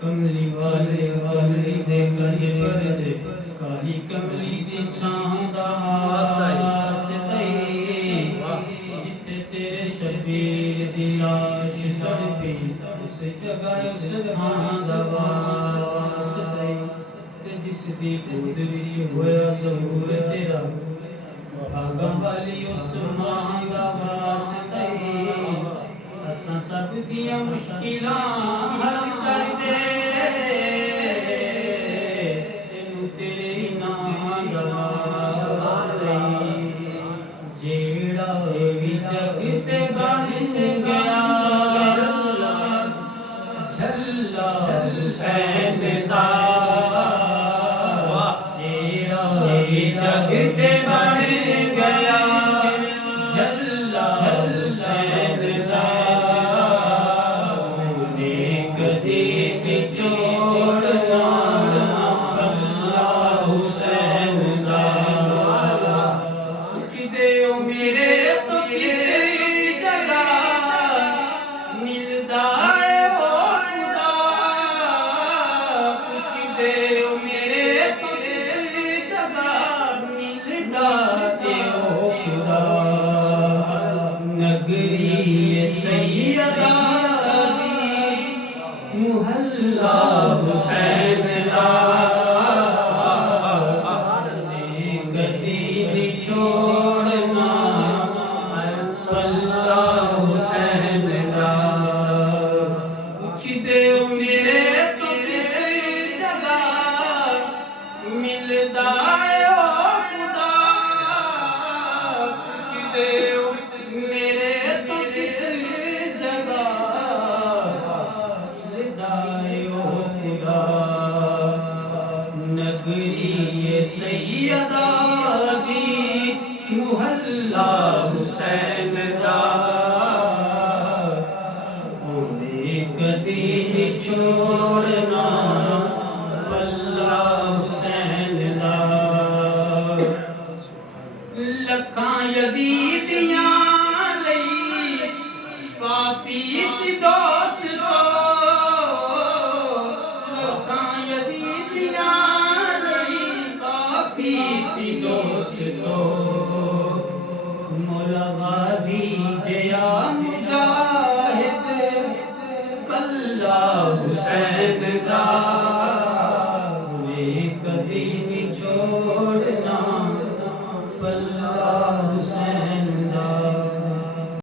कमली वाले वाली दे कज पर दे काली कमली दी छांदा आसताई जिथे तेरे शबीर दी लाश तड़पी उस जगह उस थां दा वास्ताई ते जिस दी गोद विच होया ज़हूर तेरा भागां वाली उस मां दा वास्ताई असां सब दियां मुश्किलां हल कर दे तेनू तेरे नाम दा वास्ताई जेड़ा भी जग ते बन गया झल्ला हुसैन दा जेड़ा भी जग ते बन गया झल्ला हुसैन दा कदी निचोड़ना अल्लाह हुसैन दा पूछ दे ओ मेरे तो किस जगह मिलदा है ओ खुदा पूछ दे ओ मेरे तो किस जगह मिलदा है ओ खुदा नगरी सैयदा मुहल्ला हुसैन दा कदी निछोड़ना अल्लाह हुसैन दा पूछ दे मेरे तो किस जगह मिलदा है ओ खुदा पूछ दे मेरे तो किस जगह नगरी सैयदा दी मुहल्ला हुसैन दा उन्हें कदी निछोड़ना अल्लाह हुसैन दा लखां यजीदियां लई काफी सी दोस्तो सी दोस्तो मौला गाजी जया मुजाहिद कल्ला हुसैन दा